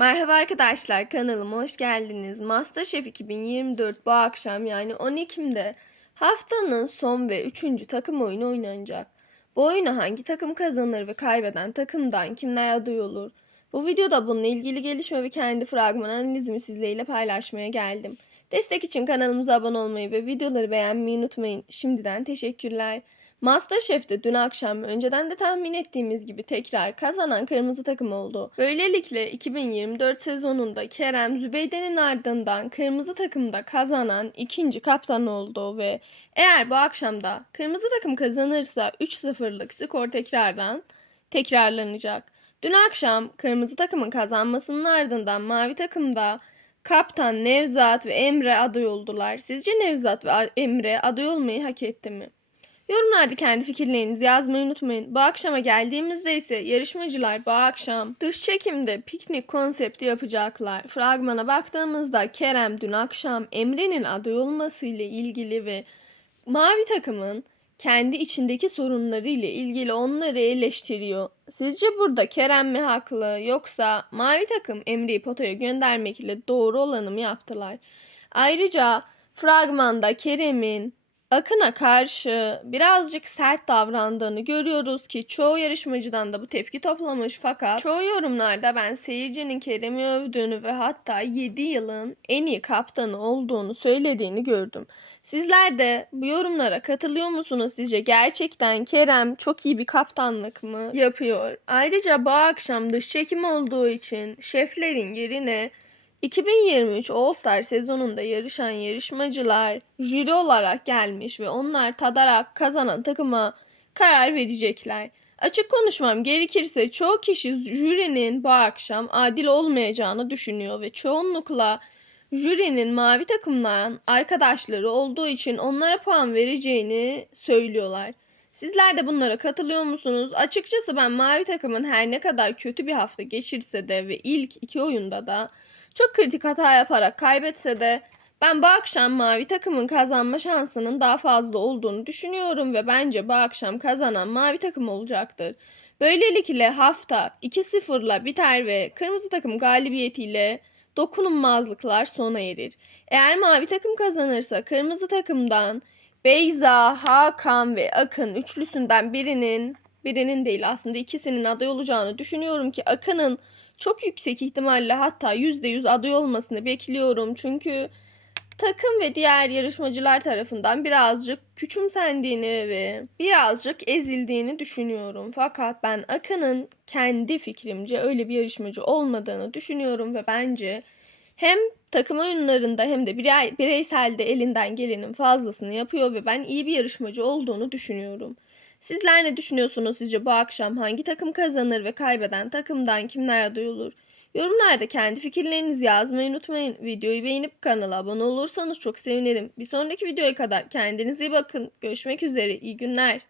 Merhaba arkadaşlar kanalıma hoş geldiniz. Masterchef 2024 bu akşam yani 10 Ekim'de haftanın son ve 3. takım oyunu oynanacak. Bu oyunu hangi takım kazanır ve kaybeden takımdan kimler aday olur? Bu videoda bununla ilgili gelişme ve kendi fragman analizimi sizlerle paylaşmaya geldim. Destek için kanalımıza abone olmayı ve videoları beğenmeyi unutmayın. Şimdiden teşekkürler. Masterchef'te dün akşam önceden de tahmin ettiğimiz gibi tekrar kazanan kırmızı takım oldu. Böylelikle 2024 sezonunda Kerem Zübeyde'nin ardından kırmızı takımda kazanan ikinci kaptan oldu ve eğer bu akşamda kırmızı takım kazanırsa 3-0'lık skor tekrardan tekrarlanacak. Dün akşam kırmızı takımın kazanmasının ardından mavi takımda kaptan Nevzat ve Emre aday oldular. Sizce Nevzat ve Emre aday olmayı hak etti mi? Yorumlarda kendi fikirlerinizi yazmayı unutmayın. Bu akşama geldiğimizde ise yarışmacılar bu akşam dış çekimde piknik konsepti yapacaklar. Fragmana baktığımızda Kerem dün akşam Emre'nin aday olması ile ilgili ve mavi takımın kendi içindeki sorunları ile ilgili onları eleştiriyor. Sizce burada Kerem mi haklı yoksa mavi takım Emre'yi potaya göndermek ile doğru olanı mı yaptılar? Ayrıca fragmanda Kerem'in Akın'a karşı birazcık sert davrandığını görüyoruz ki çoğu yarışmacıdan da bu tepki toplamış fakat çoğu yorumlarda ben seyircinin Kerem'i övdüğünü ve hatta 7 yılın en iyi kaptanı olduğunu söylediğini gördüm. Sizler de bu yorumlara katılıyor musunuz sizce? Gerçekten Kerem çok iyi bir kaptanlık mı yapıyor? Ayrıca bu akşam dış çekim olduğu için şeflerin yerine 2023 All Star sezonunda yarışan yarışmacılar jüri olarak gelmiş ve onlar tadarak kazanan takıma karar verecekler. Açık konuşmam gerekirse çoğu kişi jürinin bu akşam adil olmayacağını düşünüyor ve çoğunlukla jürinin mavi takımdan arkadaşları olduğu için onlara puan vereceğini söylüyorlar. Sizler de bunlara katılıyor musunuz? Açıkçası ben mavi takımın her ne kadar kötü bir hafta geçirse de ve ilk iki oyunda da çok kritik hata yaparak kaybetse de ben bu akşam mavi takımın kazanma şansının daha fazla olduğunu düşünüyorum ve bence bu akşam kazanan mavi takım olacaktır. Böylelikle hafta 2-0'la biter ve kırmızı takım galibiyetiyle dokunulmazlıklar sona erir. Eğer mavi takım kazanırsa kırmızı takımdan Beyza, Hakan ve Akın üçlüsünden birinin birinin değil aslında ikisinin aday olacağını düşünüyorum ki Akın'ın çok yüksek ihtimalle hatta %100 aday olmasını bekliyorum. Çünkü takım ve diğer yarışmacılar tarafından birazcık küçümsendiğini ve birazcık ezildiğini düşünüyorum. Fakat ben Akın'ın kendi fikrimce öyle bir yarışmacı olmadığını düşünüyorum ve bence hem takım oyunlarında hem de birey, bireyselde elinden gelenin fazlasını yapıyor ve ben iyi bir yarışmacı olduğunu düşünüyorum. Sizler ne düşünüyorsunuz sizce bu akşam hangi takım kazanır ve kaybeden takımdan kimler aday olur? Yorumlarda kendi fikirlerinizi yazmayı unutmayın. Videoyu beğenip kanala abone olursanız çok sevinirim. Bir sonraki videoya kadar kendinize iyi bakın. Görüşmek üzere. İyi günler.